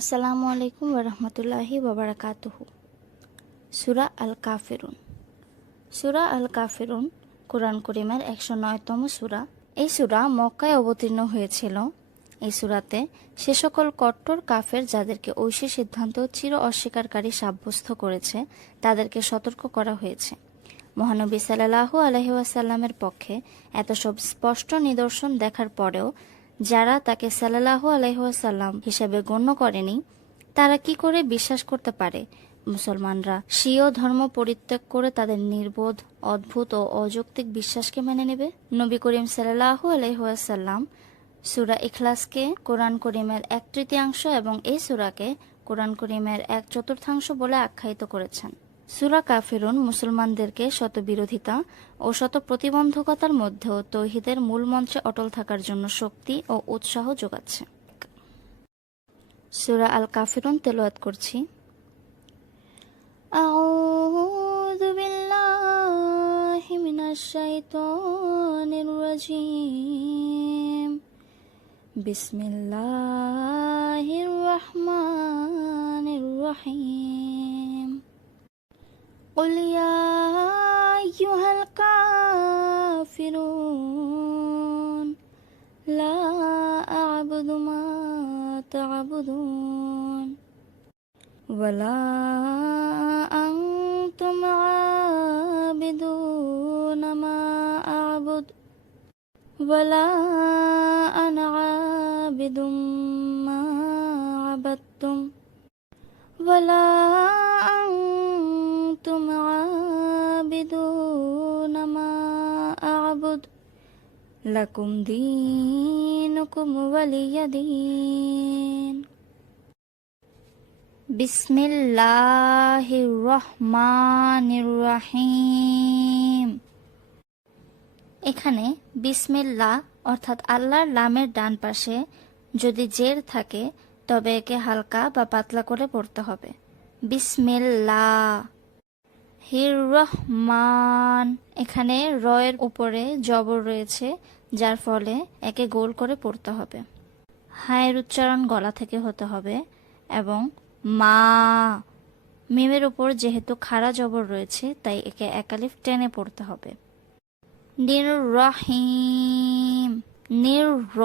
আসসালামু আলাইকুম ওরহমতুল্লাহি ওবরাকাতুহু। সূরা আল কাফিরুন। সূরা আল কাফিরুন কুরআন করিমের 109তম সূরা। এই সূরা মক্কায় অবতীর্ণ হয়েছিল। এই সূরাতে সে সকল কট্টর কাফের যাদেরকে ঐশী সিদ্ধান্ত চির অস্বীকারী সাব্যস্ত করেছে তাদেরকে সতর্ক করা হয়েছে। মহানবী সাল্লাল্লাহু আলাইহি ওয়াসাল্লামের পক্ষে এত সব স্পষ্ট নিদর্শন দেখার পরেও যারা তাকে সাল্লাল্লাহু আলাইহি ওয়াসাল্লাম হিসেবে গণ্য করেনি তারা কি করে বিশ্বাস করতে পারে? মুসলমানরা স্বীয় ধর্ম পরিত্যাগ করে তাদের নির্বোধ, অদ্ভুত ও অযৌক্তিক বিশ্বাসকে মেনে নেবে? নবী করিম সাল্লাল্লাহু আলাইহি ওয়াসাল্লাম সূরা ইখলাসকে কোরআন করিমের 1/3 এবং এই সূরাকে কোরআন করিমের 1/4 বলে আখ্যায়িত করেছেন। সূরা কাফিরুন মুসলমানদেরকে শত বিরোধিতা ও শত প্রতিবন্ধকতার মধ্যেও তৌহিদের মূল মন্ত্রে অটল থাকার জন্য শক্তি ও উৎসাহ যোগাচ্ছে। সূরা আল কাফিরুন তেলাওয়াত করছি। আউযু বিল্লাহি মিনাশ শাইতানির রাজীম। বিসমিল্লাহির রহমানির রহিম। قل يا أيها الكافرون لا أعبد ما تعبدون ولا أنتم عابدون ما أعبد ولا أنا عابد ما عبدتم ولا أنتم عابدون ما أعبد لكم دينكم ولي دين। বিসমিল্লাহির রহমানির রহিম। এখানে বিসমিল্লাহ অর্থাৎ আল্লাহর লামের ডান পাশে যদি জের থাকে তবে একে হালকা বা পাতলা করে পড়তে হবে। বিসমিল্লাহ হির রহমান। এখানে র এর উপরে জবর রয়েছে যার ফলে একে গোল করে পড়তে হবে। হায়ের উচ্চারণ গলা থেকে হতে হবে এবং মা মিমের উপর যেহেতু খাড়া জবর রয়েছে তাই একে একালিফ টেনে পড়তে হবে। নির রহিম। নির র।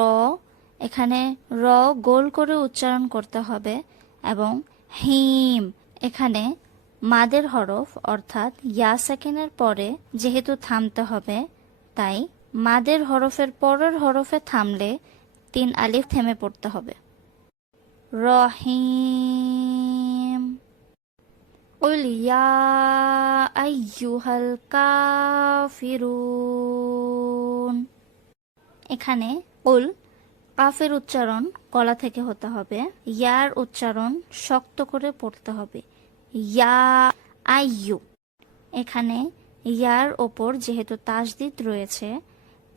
এখানে র গোল করে উচ্চারণ করতে হবে এবং হিম এখানে মাদের হরফ অর্থাৎ ইয়া সেকেন্ডের পরে যেহেতু থামতে হবে তাই মাদের হরফের পরের হরফে থামলে 3 আলিফ থেমে পড়তে হবে। রহিম। কুল ইয়া আইয়ুহাল কাফিরুন। এখানে কুল কাফের উচ্চারণ গলা থেকে হতে হবে, ইয়ার উচ্চারণ শক্ত করে পড়তে হবে। ইয়া আইয়ু। এখানে ইয়ার ওপর যেহেতু তাসদিদ রয়েছে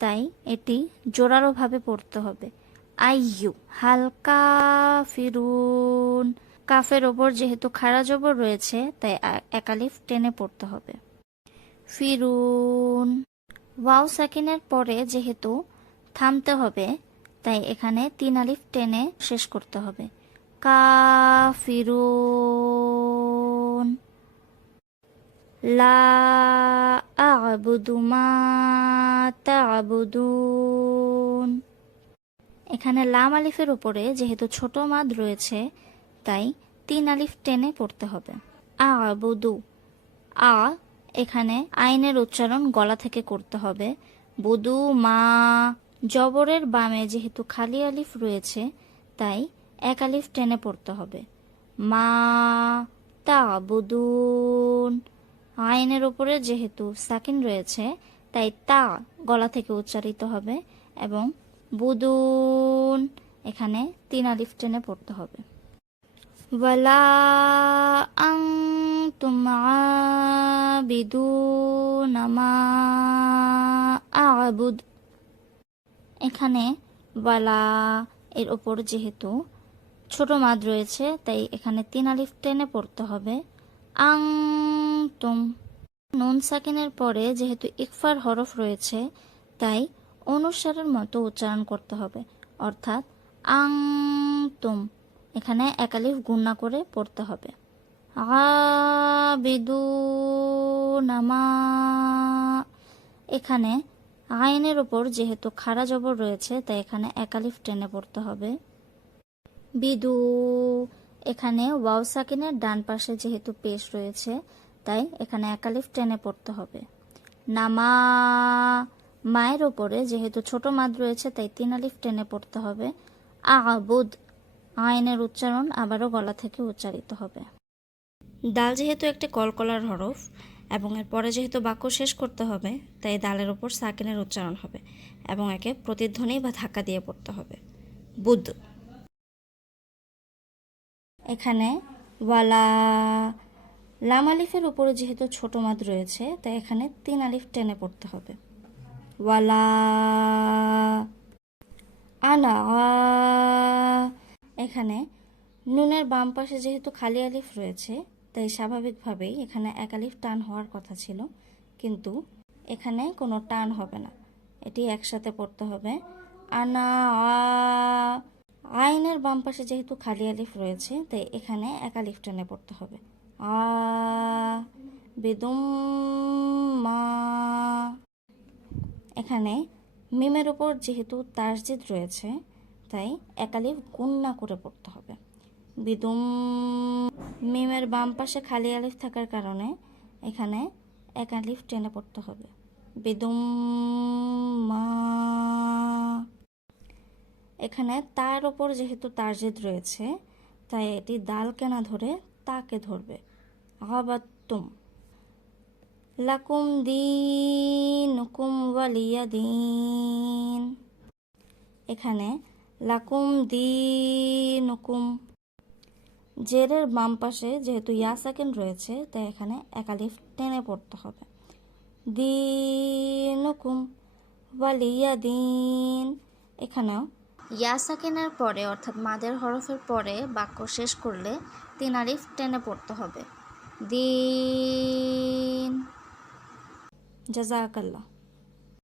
তাই এটি জোরালোভাবে পড়তে হবে। আইয়ু হালকা ফিরুন। কাফের ওপর যেহেতু খাড়া জবর রয়েছে তাই একালিফ টেনে পড়তে হবে। ফিরুন। ওয়াও সাকিনের পরে যেহেতু থামতে হবে তাই এখানে 3 আলিফ টেনে শেষ করতে হবে। কাফিরুন। লা আ'বুদু মা তা'বুদুন। এখানে লাম আলিফের উপরে যেহেতু ছোট মাদ রয়েছে তাই 3 আলিফ টেনে পড়তে হবে। আ'বুদু। আ এখানে আইনের উচ্চারণ গলা থেকে করতে হবে। বুদু মা জবরের বামে যেহেতু খালি আলিফ রয়েছে তাই 1 আলিফ টেনে পড়তে হবে। মা তা'বুদুন। আইনের উপরে যেহেতু সাকিন রয়েছে তাই তা গলা থেকে উচ্চারিত হবে এবং বুদুন এখানে 3 আলিফ টেনে পড়তে হবে। ওয়ালা আনতুম আবিদুনা মা আ'বুদ। এখানে ওয়ালা এর উপর যেহেতু ছোট মাদ রয়েছে তাই এখানে 3 আলিফ টেনে পড়তে হবে। আনতুম। নুন সাকিনের পরে যেহেতু ইকফার হরফ রয়েছে তাই অনুসারের মতো উচ্চারণ করতে হবে অর্থাৎ আনতুম। এখানে এক আলিফ গুণনা করে পড়তে হবে। আবিদুনামা, এখানে আইনের ওপর যেহেতু খাড়া জবর রয়েছে তাই এখানে এক আলিফ টেনে পড়তে হবে। বিদু, এখানে ওয়াও সাকিনের ডান পাশে যেহেতু পেশ রয়েছে তাই এখানে এক আলিফ টেনে পড়তে হবে। নামা, মায়ের ওপরে যেহেতু ছোট মাদ রয়েছে তাই 3 আলিফ টেনে পড়তে হবে। আবুদ, আইনের উচ্চারণ আবারও গলা থেকে উচ্চারিত হবে। দাল যেহেতু একটি কলকলার হরফ এবং এর পরে যেহেতু বাক্য শেষ করতে হবে তাই দালের ওপর সাকিনের উচ্চারণ হবে এবং একে প্রতিধ্বনি বা ধাক্কা দিয়ে পড়তে হবে। বুদ, এখানে ওয়ালা, লাম আলিফের উপরে যেহেতু ছোট মাদ রয়েছে তাই এখানে 3 আলিফ টেনে পড়তে হবে। ওয়ালা, আনা, এখানে নুনের বাম পাশে যেহেতু খালি আলিফ রয়েছে তাই স্বাভাবিকভাবেই এখানে এক আলিফ টান হওয়ার কথা ছিল, কিন্তু এখানে কোনো টান হবে না, এটি একসাথে পড়তে হবে। আনা, আইনের বাম পাশে যেহেতু খালি আলিফ রয়েছে তাই এখানে এক আলিফ টেনে পড়তে হবে। আ বেদুম মা, এখানে মিমের উপর যেহেতু তাসদিদ রয়েছে তাই এক আলিফ গুণনা করে পড়তে হবে। বিদুম, মিমের বাম পাশে খালি আলিফ থাকার কারণে এখানে এক আলিফ টেনে পড়তে হবে। বিদুম মা, এখানে তার ওপর যেহেতু তাসদিদ রয়েছে তাই এটি দালকে না ধরে তাকে ধরবে। আবাত্তুম, লাকুম দীনুকুম ওয়ালিয়া দীন, এখানে লাকুম দীনুকুম, জেরের বাম পাশে যেহেতু ইয়া সাকিন রয়েছে তাই এখানে এক আলিফ টেনে পড়তে হবে। দীনুকুম ওয়ালিয়া দীন, এখানেও ইয়া সাকিনের পরে অর্থাৎ মাদের হরফের পরে বাক্য শেষ করলে 3 আলিফ টেনে পড়তে হবে। দিন। জাযাকাল্লাহ।